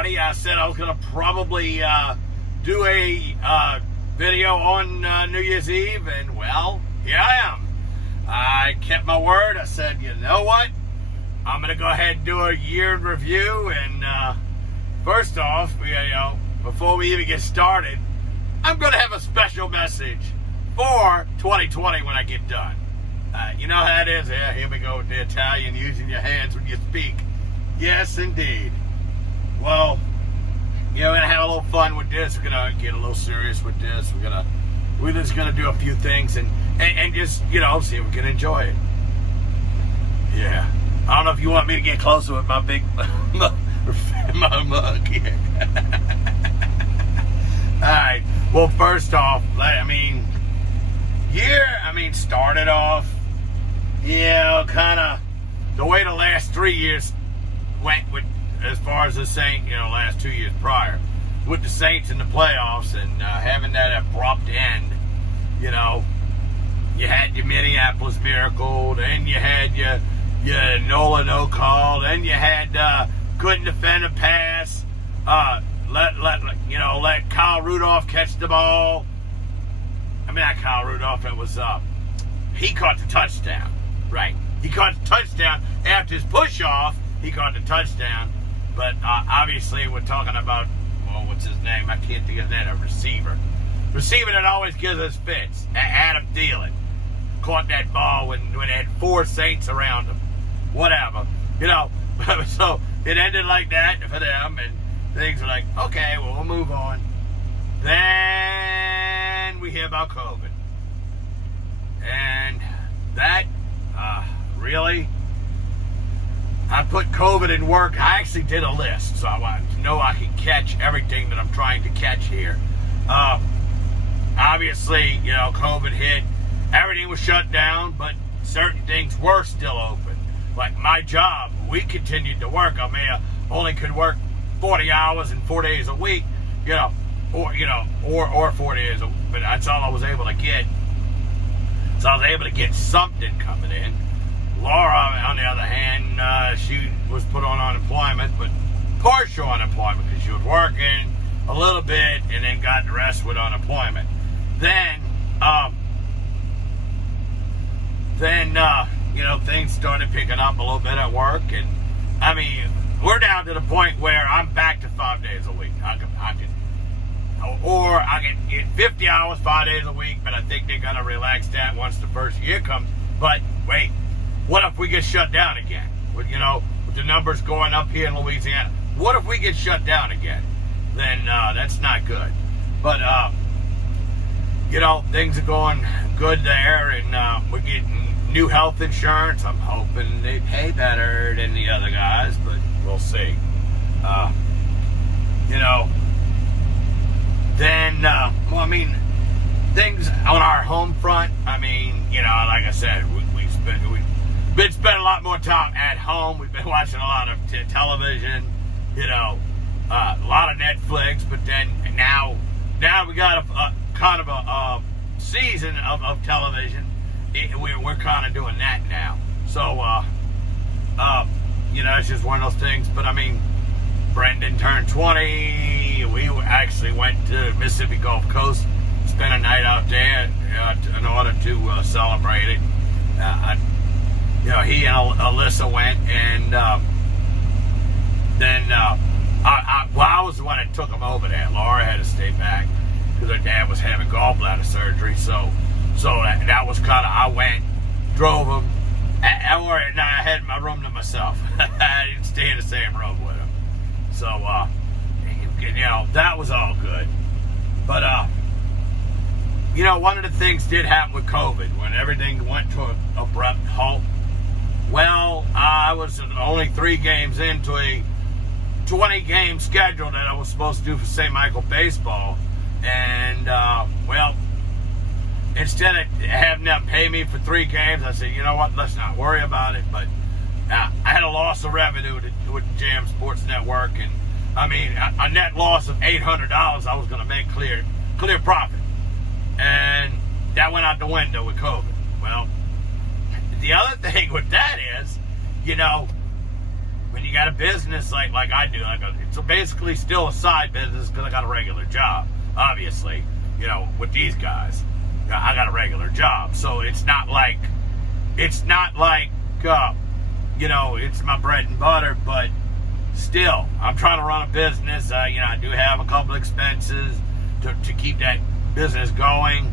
everybody. I said I was going to probably do a video on New Year's Eve, and well, here I am. I kept my word. I said, you know what? I'm going to go ahead and do a year in review, and first off, before we even get started, I'm going to have a special message for 2020 when I get done. You know how that is? Yeah, here we go with the Italian, using your hands when you speak. Yes, indeed. Well, we're going to have a little fun with this. We're going to get a little serious with this. We're just going to do a few things and just, see if we can enjoy it. Yeah. I don't know if you want me to get closer with my big, my mug here. All right. Well, first off, started off, kind of the way the last 3 years went with, as far as the Saints, last 2 years prior, with the Saints in the playoffs and having that abrupt end. You had your Minneapolis Miracle, then you had your Nola no call, then you had couldn't defend a pass, let Kyle Rudolph catch the ball. Not Kyle Rudolph, it was he caught the touchdown, right? He caught the touchdown after his push off. He caught the touchdown, but obviously we're talking about, what's his name? I can't think of his name. A receiver that always gives us fits. Adam Thielen caught that ball when they had 4 Saints around him. Whatever, So it ended like that for them, and things were like, okay, well, we'll move on. Then we hear about COVID, and that really. I put COVID in work. I actually did a list, so I know I can catch everything that I'm trying to catch here. Obviously, COVID hit. Everything was shut down, but certain things were still open. Like my job, we continued to work. I only could work 40 hours and 4 days a week, or 4 days, but that's all I was able to get. So I was able to get something coming in. Laura, on the other hand, she was put on unemployment, but partial unemployment because she was working a little bit and then got the rest with unemployment. Then, things started picking up a little bit at work, and we're down to the point where I'm back to 5 days a week. I can get 50 hours 5 days a week, but I think they're gonna relax that once the first year comes. But wait. What if we get shut down again? With the numbers going up here in Louisiana. What if we get shut down again? Then that's not good. But, things are going good there, and we're getting new health insurance. I'm hoping they pay better than the other guys, but we'll see. Things on our home front, like I said, we've been spending a lot more time at home. We've been watching a lot of television, a lot of Netflix, but then now we got a kind of a season of television. We're kind of doing that now. So, it's just one of those things. But, Brendan turned 20. We actually went to Mississippi Gulf Coast, spent a night out there in order to celebrate it. He and Alyssa went, and then I was the one that took him over there. Laura had to stay back because her dad was having gallbladder surgery. So that was kind of, I went, drove him. I had my room to myself. I didn't stay in the same room with him. So, that was all good. But, one of the things did happen with COVID when everything went to an abrupt halt. Well, I was only 3 games into a 20-game schedule that I was supposed to do for St. Michael baseball. And, instead of having them pay me for 3 games, I said, you know what, let's not worry about it. But I had a loss of revenue with Jam Sports Network. And, a net loss of $800 I was going to make clear profit. And that went out the window with COVID. Well, the other thing with that is, when you got a business like I do, it's basically still a side business because I got a regular job. Obviously, with these guys, I got a regular job, so it's not like it's my bread and butter, but still, I'm trying to run a business. I do have a couple expenses to keep that business going.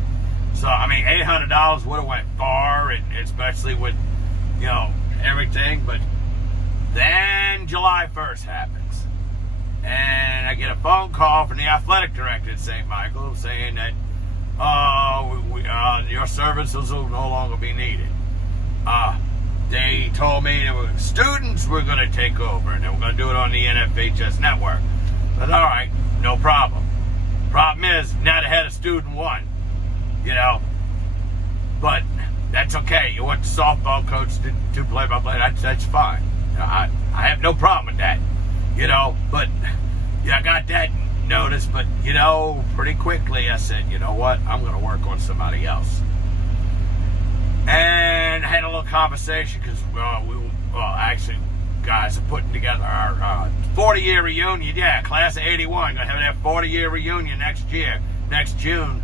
So, $800 would have went far, and especially with, everything. But then July 1st happens, and I get a phone call from the athletic director at St. Michael saying that, your services will no longer be needed. They told me that students were going to take over, and they were going to do it on the NFHS network. I said, all right, no problem. Problem is, now they had a student one, but that's okay. You want the softball coach to play-by-play, that's fine. I have no problem with that, but I got that notice, but, pretty quickly I said, you know what, I'm going to work on somebody else. And I had a little conversation because guys are putting together our 40-year reunion. Yeah, class of 81. Going to have that 40-year reunion next June.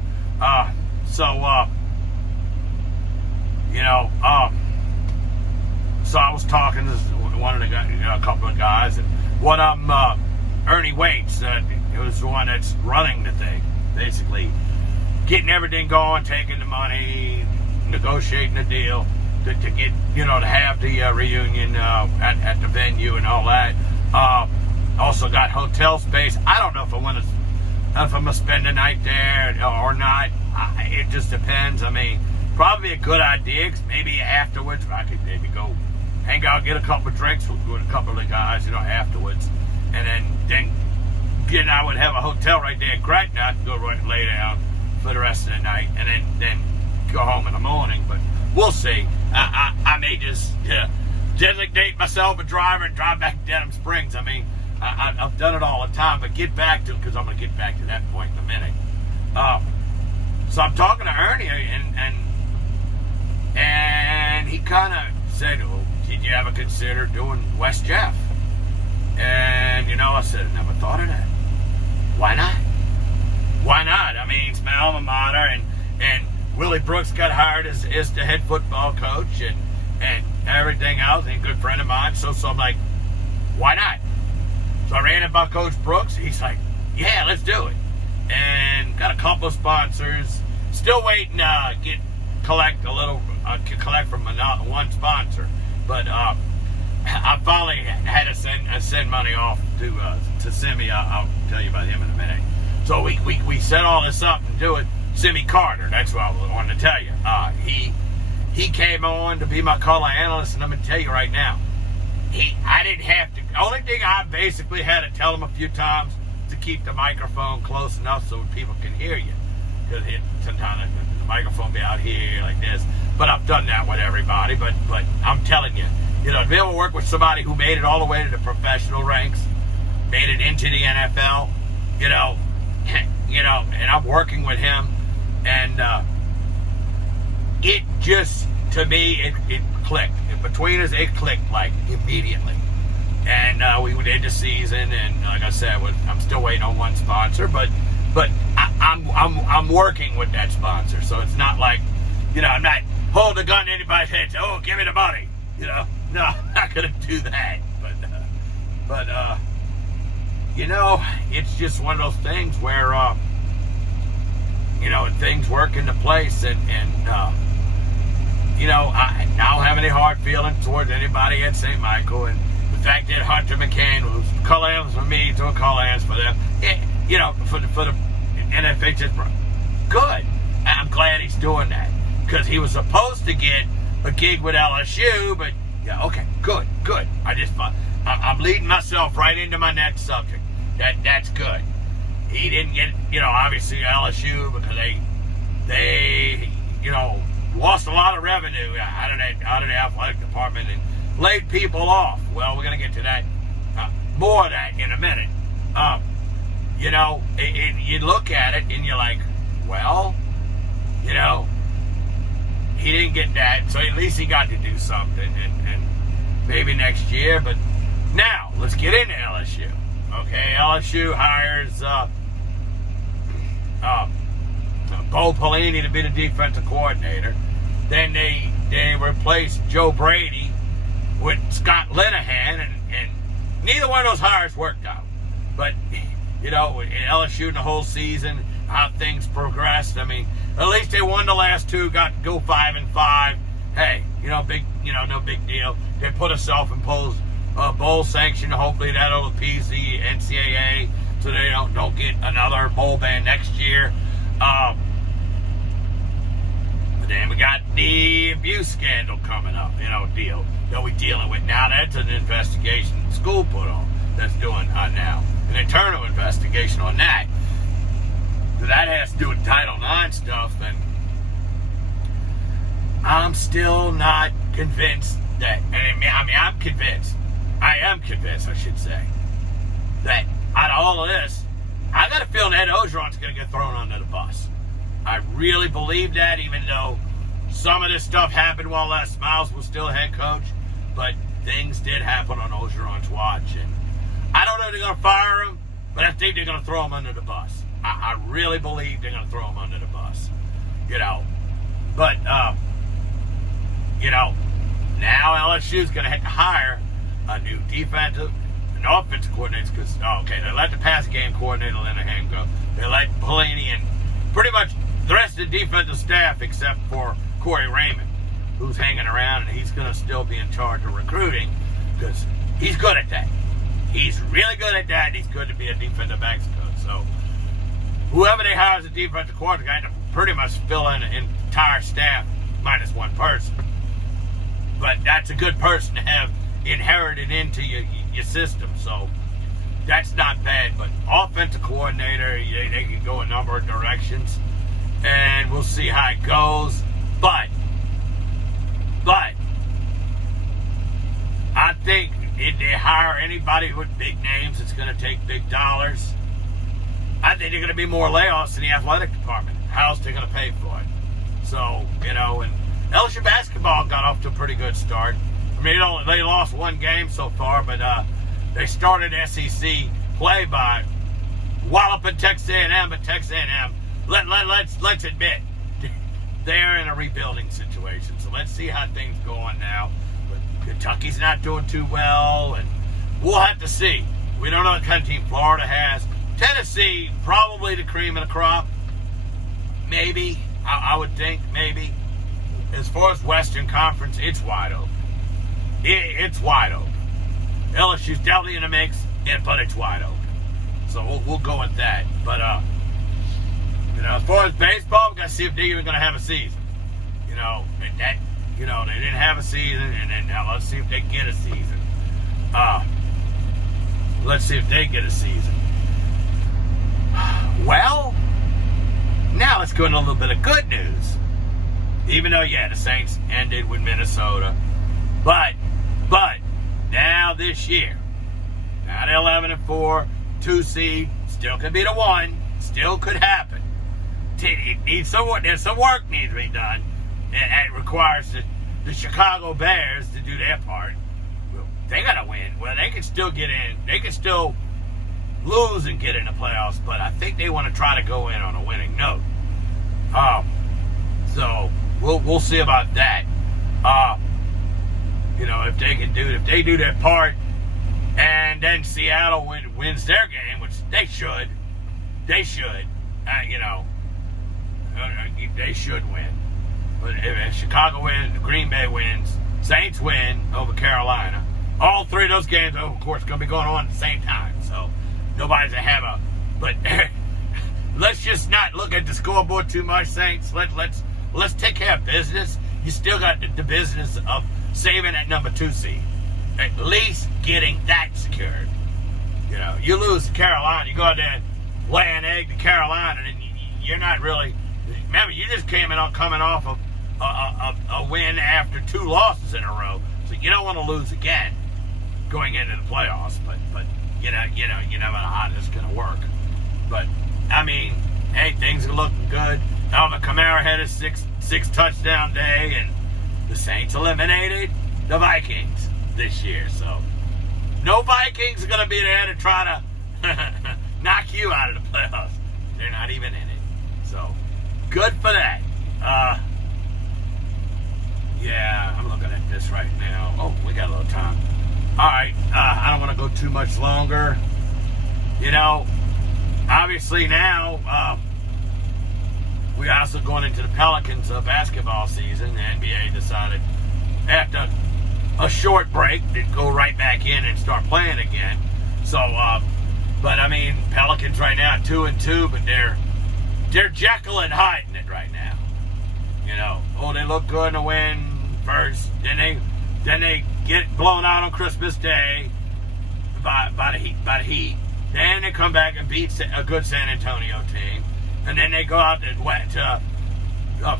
So I was talking to one of the guys, a couple of guys, and one of them, Ernie Waits, he was the one that's running the thing, basically getting everything going, taking the money, negotiating the deal to get, to have the reunion at the venue and all that. Also got hotel space. I don't know if I'm gonna spend the night there or not. It just depends. Probably a good idea, 'cause maybe afterwards I could maybe go hang out, get a couple of drinks with a couple of the guys, afterwards, and then I would have a hotel right there in Gretna. I could go right and lay down for the rest of the night, and then go home in the morning. But we'll see. I may just designate myself a driver and drive back to Denham Springs. I've done it all the time, but get back to it, because I'm going to get back to that point in a minute. So I'm talking to Ernie, and he kind of said, "Oh, did you ever consider doing West Jeff?" And I said, I never thought of that. Why not? Why not? It's my alma mater, and Willie Brooks got hired as the head football coach, and everything else, and a good friend of mine. So I'm like, why not? So I ran it by Coach Brooks. He's like, yeah, let's do it. And got a couple of sponsors. Still waiting to collect from one sponsor, but I finally had to send money off to Simi. I'll tell you about him in a minute. So we set all this up and do it. Simi Carter, that's what I wanted to tell you. He came on to be my color analyst, and I'm going to tell you right now, I didn't have to. The only thing I basically had to tell him a few times to keep the microphone close enough so people can hear you. Because sometimes the microphone be out here like this. But I've done that with everybody. But I'm telling you, to be able to work with somebody who made it all the way to the professional ranks, made it into the NFL, and I'm working with him, and it just, to me, it clicked. Between us, it clicked like immediately. And we did the season, and like I said, I'm still waiting on one sponsor, but I'm working with that sponsor, so it's not like, I'm not holding a gun to anybody's head. Say, oh, give me the money, No, I'm not gonna do that. But it's just one of those things where things work into place, and I don't have any hard feelings towards anybody at St. Michael, and the fact that Hunter McCain was color analyst for me, doing color analyst for them, for the NFHS, good. I'm glad he's doing that, because he was supposed to get a gig with LSU, but okay, good. I'm leading myself right into my next subject. That's good. He didn't get, obviously LSU, because they lost a lot of revenue out of the athletic department and laid people off. Well, we're going to get to that, more of that in a minute. You look at it and you're like, well, he didn't get that, so at least he got to do something, and maybe next year, but Now, let's get into LSU. Okay, LSU hires Bo Pelini to be the defensive coordinator. Then they replaced Joe Brady with Scott Linehan, and neither one of those hires worked out. But, in LSU in the whole season, how things progressed. I mean, at least they won the last two, got to go 5-5. Hey, no big deal. They put a self-imposed bowl sanction. Hopefully that'll appease the NCAA so they don't get another bowl ban next year. But then we got the abuse scandal coming up, deal that we're dealing with. Now that's an investigation the school put on that's doing now. An internal investigation on that. So that has to do with Title IX stuff, and I'm still not convinced that, I'm convinced, I am convinced, I should say, that out of all of this, I got a feeling Ed Orgeron's going to get thrown under the bus. I really believe that, even though some of this stuff happened while Les Miles was still head coach, but things did happen on Orgeron's watch, and I don't know if they're going to fire him, but I think they're going to throw him under the bus. I really believe they're going to throw him under the bus, But, now LSU's going to have to hire a new defensive and offensive coordinator because, they let the pass game coordinator Linehan go. They let Pelini and pretty much the rest of the defensive staff except for Corey Raymond, who's hanging around, and he's going to still be in charge of recruiting because he's good at that. He's really good at that, and he's good to be a defensive backs coach. So whoever they hire as a defensive coordinator got to pretty much fill in an entire staff minus one person. But that's a good person to have inherited into your system. So that's not bad. But offensive coordinator, they can go a number of directions. And we'll see how it goes. But I think if they hire anybody with big names, it's going to take big dollars. I think they're going to be more layoffs in the athletic department. How's they going to pay for it? So, and LSU basketball got off to a pretty good start. I mean, they lost one game so far, but they started SEC play by walloping Texas A&M, but Texas A&M, let's admit, they're in a rebuilding situation. So let's see how things go on now. But Kentucky's not doing too well, and we'll have to see. We don't know what kind of team Florida has. Tennessee, probably the cream of the crop. Maybe. I would think, maybe. As far as Western Conference, it's wide open. It's wide open. LSU's definitely in the mix, but it's wide open. So we'll go with that. But, as far as baseball, we've got to see if they're even going to have a season. They didn't have a season, and then now let's see if they get a season. Let's see if they get a season. Well, now let's go into a little bit of good news. Even though, the Saints ended with Minnesota. But, now this year, not 11-4, 2 seed, still could be the 1, still could happen. There's some work needs to be done. And it requires the Chicago Bears to do their part. They got to win. Well, they can still get in. They can still lose and get in the playoffs, but I think they want to try to go in on a winning note. So we'll see about that. If they do their part, and then Seattle wins their game, which they should. They should win. But if Chicago wins, Green Bay wins, Saints win over Carolina, all three of those games, of course, going to be going on at the same time. So nobody's a hammer. But let's just not look at the scoreboard too much, Saints. Let's take care of business. You still got the business of saving that number 2 seed. At least getting that secured. You lose to Carolina, you go out there and lay an egg to Carolina, and you're not really. Remember, you just coming off of a win after 2 losses in a row, so you don't want to lose again going into the playoffs. But you never know how this is going to work. But I mean, hey, things are looking good. Alvin Kamara had a six touchdown day, and the Saints eliminated the Vikings this year. So no Vikings are going to be there to try to knock you out of the playoffs. They're not even in it. So, good for that. Yeah, I'm looking at this right now. Oh, we got a little time. All right, I don't want to go too much longer. You know, obviously now, we're also going into the Pelicans basketball season. The NBA decided after a short break to go right back in and start playing again. So, but I mean, Pelicans right now 2-2, but they're Jekyll and hiding it right now. You know, oh, they look good in the win first, then they get blown out on Christmas Day by the Heat. Then they come back and beat a good San Antonio team, and then they go out to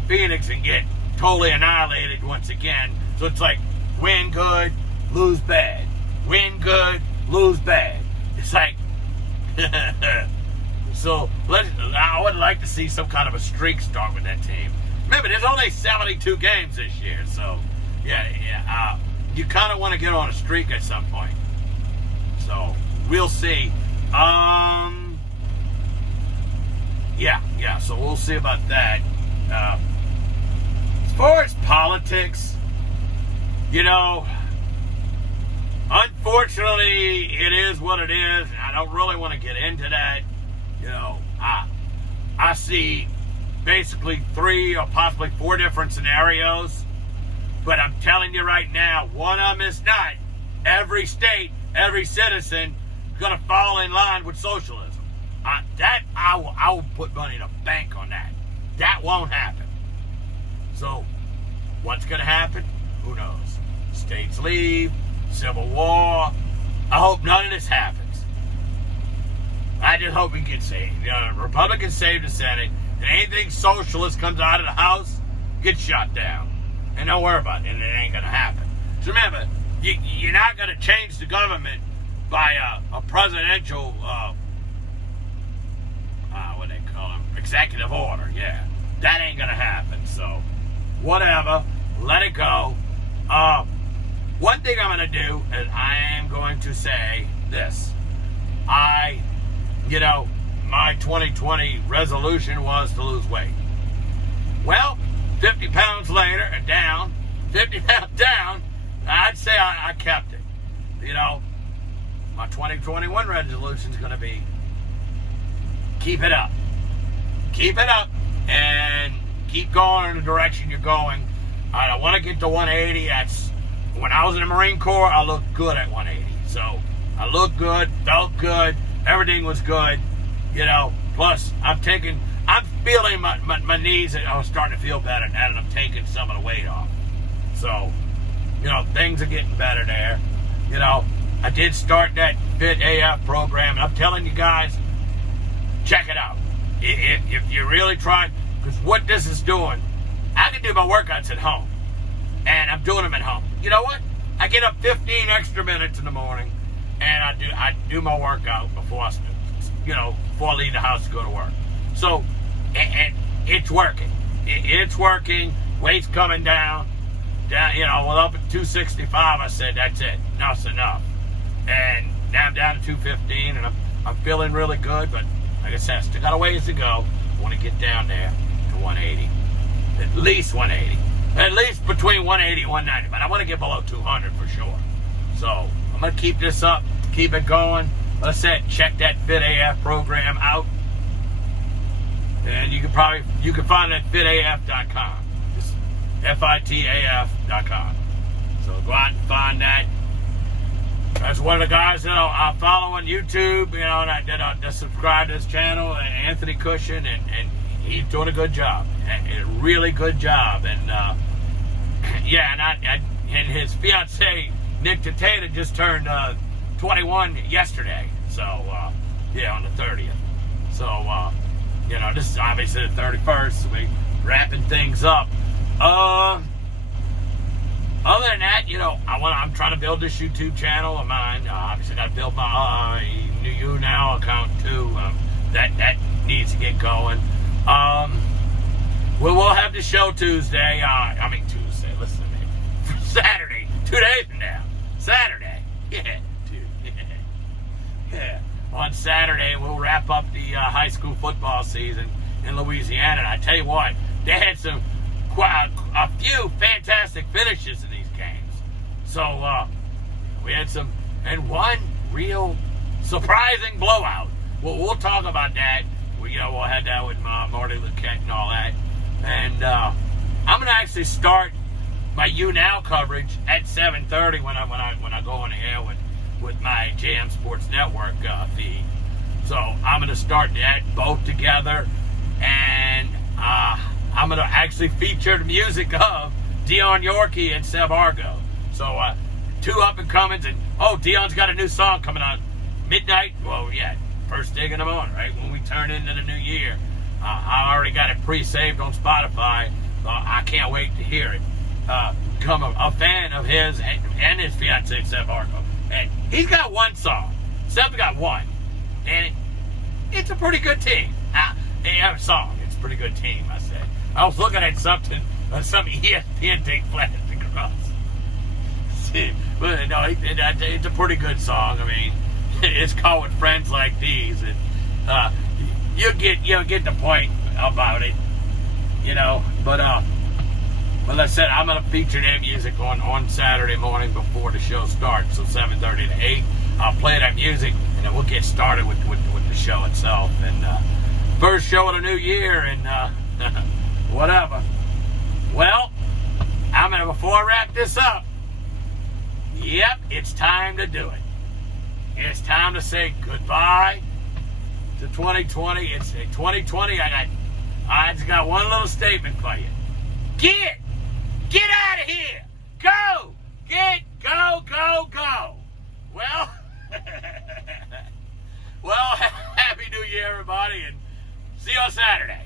Phoenix and get totally annihilated once again. So it's like win good, lose bad. Win good, lose bad. It's like so. I would like to see some kind of a streak start with that team. Remember, there's only 72 games this year, so yeah. You kind of want to get on a streak at some point. So we'll see. Yeah. So we'll see about that. As far as politics, you know, unfortunately, it is what it is. I don't really want to get into that. You know, I see basically 3 or possibly 4 different scenarios. But I'm telling you right now, one of them is not. Every state, every citizen is going to fall in line with socialism. I will put money in a bank on that. That won't happen. So, what's going to happen? Who knows? States leave, civil war. I hope none of this happens. I just hope we get saved. You know, Republicans save the Senate, and anything socialist comes out of the House gets shot down. And don't worry about it, and it ain't going to happen. So remember, you're not going to change the government by a presidential, what they call them, executive order. Yeah, that ain't going to happen. So, whatever, let it go. One thing I'm going to do is I am going to say this. My 2020 resolution was to lose weight. Well, 50 pounds later and down, 50 pounds down, I'd say I kept it. You know, my 2021 resolution is going to be keep it up. Keep it up and keep going in the direction you're going. I want to get to 180. When I was in the Marine Corps, I looked good at 180. So I looked good, felt good, everything was good. You know, plus I'm feeling my knees are starting to feel better now that I'm taking some of the weight off. So, you know, things are getting better there. You know, I did start that Fit AF program, and I'm telling you guys, check it out. If you really try, because what this is doing, I can do my workouts at home, and I'm doing them at home. You know what? I get up 15 extra minutes in the morning, and I do my workout before I leave the house to go to work. So, and it's working. It's working. Weight's coming down. You know, well, up at 265, I said, that's it. Enough's enough. And now I'm down to 215, and I'm feeling really good. But like I said, I still got a ways to go. I want to get down there to 180. At least 180. At least between 180 and 190. But I want to get below 200 for sure. So I'm going to keep this up, keep it going. Like I said, check that Fit AF program out. And you can find it at fitaf.com. Just FITAF.com. So go out and find that. That's one of the guys that I follow on YouTube, you know, and that subscribe to his channel, Anthony Cushion, and he's doing a good job. A really good job. And and his fiance Nick Tatata just turned 21 yesterday. So on the 30th. So you know, this is obviously the 31st, so we're wrapping things up. Other than that, you know, I'm trying to build this YouTube channel of mine. Obviously, got to build my You Now account too. That needs to get going. We will have the show Tuesday. Tuesday. Listen to me. Saturday. 2 days from now. Saturday. Yeah, dude. on Saturday. We'll wrap up the high school football season in Louisiana. And I tell you what, they had a few fantastic finishes in these games. So we had and one real surprising blowout. We'll talk about that. We'll have that with Marty Luquette and all that. And I'm gonna actually start my Now coverage at 7:30 when I go on the air with my JM Sports Network feed. So I'm gonna start that both together, and I'm gonna actually feature the music of Dion Yorkie and Seb Argo. So two up and comings, and Dion's got a new song coming on midnight. Well, yeah, first thing in the morning, right when we turn into the new year. I already got it pre-saved on Spotify. I can't wait to hear it. Become a fan of his and his fiance Seb Argo, and he's got one song. Seb's got one, and it's a pretty good team. They have a song. It's a pretty good team. I said. I was looking at some ESPN thing flashed across. But no, it's a pretty good song. I mean, it's called With Friends Like These, and you get the point about it, But like I said, I'm gonna feature that music on Saturday morning before the show starts, so 7:30 to 8. I'll play that music, and then we'll get started with the show itself. And first show of the new year, and whatever. Well, before I wrap this up, yep, it's time to do it. It's time to say goodbye to 2020. It's 2020. I just got one little statement for you. Get out of here. Go. Go. Well, happy New Year, everybody, and see you on Saturday.